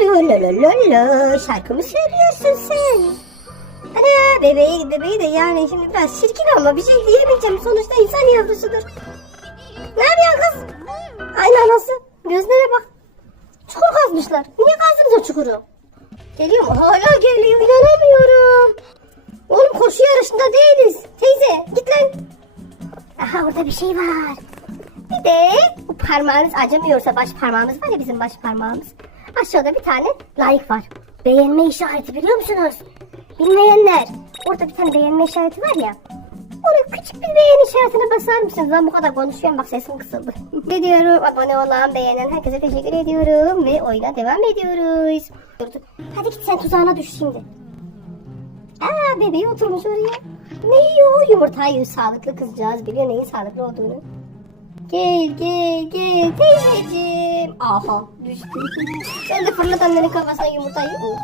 Lololololo, şarkı mı söylüyorsun sen? Ana bebeği de yani şimdi biraz çirkin ama bir şey diyemeyeceğim. Sonuçta insan yavrusudur. Ne yapıyorsun kız? Aynı anası. Gözlere bak. Çukur kazmışlar. Niye kazdınız o çukuru? Geliyor mu? Hala geliyor. İnanamıyorum. Oğlum koşu yarışında değiliz. Teyze git lan. Aha orada bir şey var. Bir de bu parmağınız acımıyorsa baş parmağımız var ya bizim baş parmağımız. Aşağıda bir tane like var. Beğenme işareti biliyor musunuz? Bilmeyenler. Orada bir tane beğenme işareti var ya. Oraya küçük bir beğen işaretine basar mısınız? Ben bu kadar konuşuyorum bak sesim kısıldı. Ne diyorum? Abone olan, beğenen herkese teşekkür ediyorum. Ve oyuna devam ediyoruz. Hadi git sen tuzağına düş şimdi. Aa bebeği oturmuş oraya. Ne yiyor? Yumurta yiyor. Sağlıklı kızcağız biliyor neyin sağlıklı olduğunu. Gel teyzeciğim. Aha düştü. Sen de fırlat annenin kafasına yumurtayı. Oh.